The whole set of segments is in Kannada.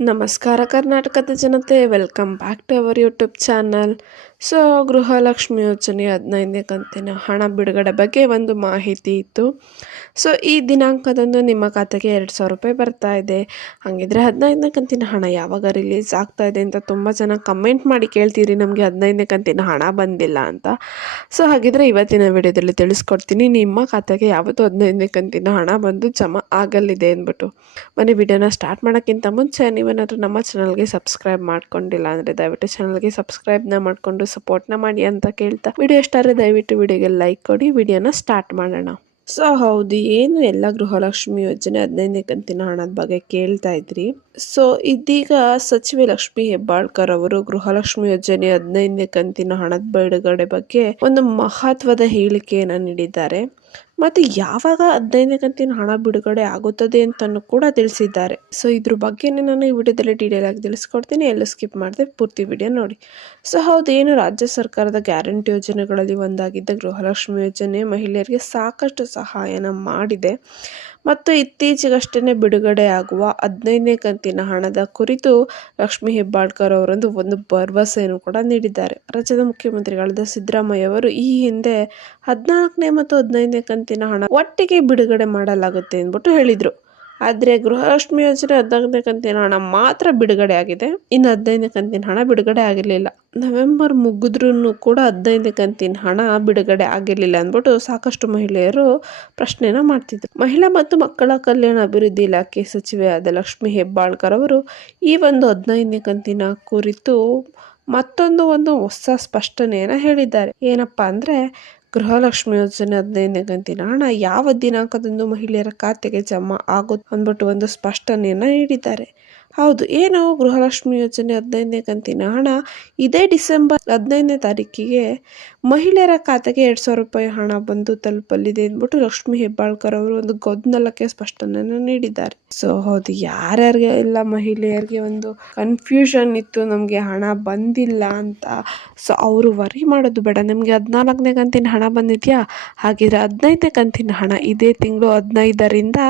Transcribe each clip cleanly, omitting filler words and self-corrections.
ನಮಸ್ಕಾರ ಕರ್ನಾಟಕದ ಜನತೆ, welcome back to our YouTube channel. So Gruhalakshmi ಯೋಜನೆ 15ನೇ ಕಂತಿನ ಹಣ ಬಿಡುಗಡೆ ಬಗ್ಗೆ ಒಂದು ಮಾಹಿತಿ ಇತ್ತು. ಸೊ ಈ ದಿನಾಂಕದಂದು ನಿಮ್ಮ ಖಾತೆಗೆ 2,000 ರೂಪಾಯಿ ಬರ್ತಾ ಇದೆ. ಹಾಗಿದ್ರೆ 15ನೇ ಕಂತಿನ ಹಣ ಯಾವಾಗ ರಿಲೀಸ್ ಆಗ್ತಾ ಇದೆ ಅಂತ ತುಂಬ ಜನ ಕಮೆಂಟ್ ಮಾಡಿ ಕೇಳ್ತೀರಿ, ನಮಗೆ 15ನೇ ಕಂತಿನ ಹಣ ಬಂದಿಲ್ಲ ಅಂತ. ಸೊ ಹಾಗಿದ್ರೆ ಇವತ್ತಿನ ವಿಡಿಯೋದಲ್ಲಿ ತಿಳಿಸ್ಕೊಡ್ತೀನಿ ನಿಮ್ಮ ಖಾತೆಗೆ ಯಾವತ್ತು 15ನೇ ಕಂತಿನ ಹಣ ಬಂದು ಜಮಾ ಆಗಲಿದೆ ಅಂದ್ಬಿಟ್ಟು. ಬನ್ನಿ ವಿಡಿಯೋನ ಸ್ಟಾರ್ಟ್ ಮಾಡೋಕ್ಕಿಂತ ಮುಂಚೆ ನೀವೇನಾದರೂ ನಮ್ಮ ಚಾನಲ್ಗೆ ಸಬ್ಸ್ಕ್ರೈಬ್ ಮಾಡ್ಕೊಂಡಿಲ್ಲ ಅಂದರೆ ದಯವಿಟ್ಟು ಚಾನಲ್ಗೆ ಸಬ್ಸ್ಕ್ರೈಬ್ನ ಮಾಡಿಕೊಂಡು ಸಪೋರ್ಟ್ನ ಮಾಡಿ ಅಂತ ಕೇಳ್ತಾ, ವಿಡಿಯೋ ಇಷ್ಟ ಆದರೆ ದಯವಿಟ್ಟು ವಿಡಿಯೋಗೆ ಲೈಕ್ ಕೊಡಿ. ವಿಡಿಯೋನ ಸ್ಟಾರ್ಟ್ ಮಾಡೋಣ. ಸೊ ಹೌದು, ಏನು ಎಲ್ಲ ಗೃಹಲಕ್ಷ್ಮಿ ಯೋಜನೆ 15ನೇ ಕಂತಿನ ಹಣದ ಬಗ್ಗೆ ಕೇಳ್ತಾ ಇದ್ರಿ. ಸೊ ಇದೀಗ ಸಚಿವೆ ಲಕ್ಷ್ಮಿ ಹೆಬ್ಬಾಳ್ಕರ್ ಅವರು ಗೃಹಲಕ್ಷ್ಮಿ ಯೋಜನೆ 15ನೇ ಕಂತಿನ ಹಣದ ಬಿಡುಗಡೆ ಬಗ್ಗೆ ಒಂದು ಮಹತ್ವದ ಹೇಳಿಕೆಯನ್ನು ನೀಡಿದ್ದಾರೆ. ಮತ್ತು ಯಾವಾಗ 15ನೇ ಕಂತಿನ ಹಣ ಬಿಡುಗಡೆ ಆಗುತ್ತದೆ ಅಂತಲೂ ಕೂಡ ತಿಳಿಸಿದ್ದಾರೆ. ಸೊ ಇದ್ರ ಬಗ್ಗೆನೇ ನಾನು ಈ ವಿಡಿಯೋದಲ್ಲಿ ಡೀಟೇಲ್ ಆಗಿ ತಿಳಿಸ್ಕೊಡ್ತೀನಿ, ಎಲ್ಲ ಸ್ಕಿಪ್ ಮಾಡಿದೆ ಪೂರ್ತಿ ವಿಡಿಯೋ ನೋಡಿ. ಸೊ ಹೌದು, ಏನು ರಾಜ್ಯ ಸರ್ಕಾರದ ಗ್ಯಾರಂಟಿ ಯೋಜನೆಗಳಲ್ಲಿ ಒಂದಾಗಿದ್ದ ಗೃಹಲಕ್ಷ್ಮಿ ಯೋಜನೆ ಮಹಿಳೆಯರಿಗೆ ಸಾಕಷ್ಟು ಸಹಾಯನ ಮಾಡಿದೆ. ಮತ್ತು ಇತ್ತೀಚೆಗಷ್ಟೇ ಬಿಡುಗಡೆ ಆಗುವ 15ನೇ ಕಂತಿನ ಹಣದ ಕುರಿತು ಲಕ್ಷ್ಮಿ ಹೆಬ್ಬಾಳ್ಕರ್ ಅವರೊಂದು ಭರವಸೆಯನ್ನು ಕೂಡ ನೀಡಿದ್ದಾರೆ. ರಾಜ್ಯದ ಮುಖ್ಯಮಂತ್ರಿಗಳಾದ ಸಿದ್ದರಾಮಯ್ಯ ಅವರು ಈ ಹಿಂದೆ 14ನೇ ಮತ್ತು 15ನೇ ಕಂತಿನ ಹಣ ಒಟ್ಟಿಗೆ ಬಿಡುಗಡೆ ಮಾಡಲಾಗುತ್ತೆ ಅಂದ್ಬಿಟ್ಟು ಹೇಳಿದರು. ಆದರೆ ಗೃಹಲಕ್ಷ್ಮಿ ಯೋಜನೆ 14ನೇ ಕಂತಿನ ಹಣ ಮಾತ್ರ ಬಿಡುಗಡೆ ಆಗಿದೆ, ಇನ್ನು 15ನೇ ಕಂತಿನ ಹಣ ಬಿಡುಗಡೆ ಆಗಿರಲಿಲ್ಲ. ನವೆಂಬರ್ ಮುಗಿದ್ರೂ ಕೂಡ 15ನೇ ಕಂತಿನ ಹಣ ಬಿಡುಗಡೆ ಆಗಿರಲಿಲ್ಲ ಅಂದ್ಬಿಟ್ಟು ಸಾಕಷ್ಟು ಮಹಿಳೆಯರು ಪ್ರಶ್ನೆನ ಮಾಡ್ತಿದ್ರು. ಮಹಿಳಾ ಮತ್ತು ಮಕ್ಕಳ ಕಲ್ಯಾಣ ಅಭಿವೃದ್ಧಿ ಇಲಾಖೆ ಸಚಿವೆಯಾದ ಲಕ್ಷ್ಮಿ ಹೆಬ್ಬಾಳ್ಕರ್ ಅವರು ಈ ಒಂದು 15ನೇ ಕಂತಿನ ಕುರಿತು ಮತ್ತೊಂದು ಹೊಸ ಸ್ಪಷ್ಟನೆಯನ್ನು ಹೇಳಿದ್ದಾರೆ. ಏನಪ್ಪಾ ಅಂದರೆ, ಗೃಹಲಕ್ಷ್ಮಿ ಯೋಜನೆ 15ನೇ ಕಂತಿನ ಹಣ ಯಾವ ದಿನಾಂಕದಂದು ಮಹಿಳೆಯರ ಖಾತೆಗೆ ಜಮಾ ಆಗುತ್ತೆ ಅಂದ್ಬಿಟ್ಟು ಒಂದು ಸ್ಪಷ್ಟನೆಯನ್ನು ನೀಡಿದ್ದಾರೆ. ಹೌದು, ಏನು ಗೃಹಲಕ್ಷ್ಮಿ ಯೋಜನೆ 15ನೇ ಕಂತಿನ ಹಣ ಇದೇ ಡಿಸೆಂಬರ್ 15ನೇ ತಾರೀಕಿಗೆ ಮಹಿಳೆಯರ ಖಾತೆಗೆ 2,000 ರೂಪಾಯಿ ಹಣ ಬಂದು ತಲುಪಲಿದೆ ಅಂದ್ಬಿಟ್ಟು ಲಕ್ಷ್ಮಿ ಹೆಬ್ಬಾಳ್ಕರ್ ಅವರು ಒಂದು ಗೊಂದಲಕ್ಕೆ ಸ್ಪಷ್ಟನೆಯನ್ನು ನೀಡಿದ್ದಾರೆ. ಸೊ ಹೌದು, ಯಾರ್ಯಾರಿಗೆ ಎಲ್ಲ ಮಹಿಳೆಯರಿಗೆ ಒಂದು ಕನ್ಫ್ಯೂಷನ್ ಇತ್ತು, ನಮಗೆ ಹಣ ಬಂದಿಲ್ಲ ಅಂತ. ಸೊ ಅವರು ವರಿ ಮಾಡೋದು ಬೇಡ. ನಿಮಗೆ 14ನೇ ಕಂತಿನ ಹಣ ಬಂದಿದೆಯಾ? ಹಾಗಿದ್ರೆ 15ನೇ ಕಂತಿನ ಹಣ ಇದೇ ತಿಂಗಳು 15ರಿಂದ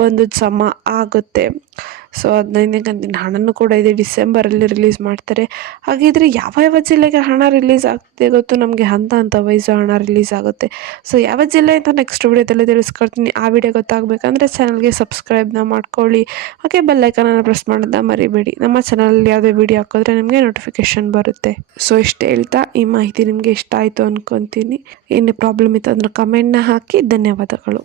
ಬಂದು ಜಮಾ ಆಗುತ್ತೆ. ಸೊ 15ನೇ ಕಂತಿನ ಹಣನೂ ಕೂಡ ಇದೇ ಡಿಸೆಂಬರಲ್ಲಿ ರಿಲೀಸ್ ಮಾಡ್ತಾರೆ. ಹಾಗಿದ್ರೆ ಯಾವ ಜಿಲ್ಲೆಗೆ ಹಣ ರಿಲೀಸ್ ಆಗ್ತಿದೆ ಗೊತ್ತು ನಮಗೆ, ಹಂತ ವೈಸು ಹಣ ರಿಲೀಸ್ ಆಗುತ್ತೆ. ಸೊ ಯಾವ ಜಿಲ್ಲೆ ಅಂತ ನೆಕ್ಸ್ಟ್ ವಿಡಿಯೋದಲ್ಲಿ ತಿಳಿಸ್ಕೊಡ್ತೀನಿ. ಆ ವಿಡಿಯೋ ಗೊತ್ತಾಗಬೇಕಂದ್ರೆ ಚಾನಲ್ಗೆ ಸಬ್ಸ್ಕ್ರೈಬ್ನ ಮಾಡ್ಕೊಳ್ಳಿ. ಹಾಗೆ ಬೆಲ್ ಐಕಾನನ್ನು ಪ್ರೆಸ್ ಮಾಡೋದನ್ನ ಮರಿಬೇಡಿ. ನಮ್ಮ ಚಾನಲಲ್ಲಿ ಯಾವುದೇ ವಿಡಿಯೋ ಹಾಕಿದ್ರೆ ನಿಮಗೆ ನೋಟಿಫಿಕೇಶನ್ ಬರುತ್ತೆ. ಸೊ ಇಷ್ಟು ಹೇಳ್ತಾ, ಈ ಮಾಹಿತಿ ನಿಮಗೆ ಇಷ್ಟ ಆಯಿತು ಅಂದ್ಕೊತೀನಿ. ಏನೇ ಪ್ರಾಬ್ಲಮ್ ಇತ್ತು ಅಂದ್ರೆ ಕಮೆಂಟ್ನ ಹಾಕಿ. ಧನ್ಯವಾದಗಳು.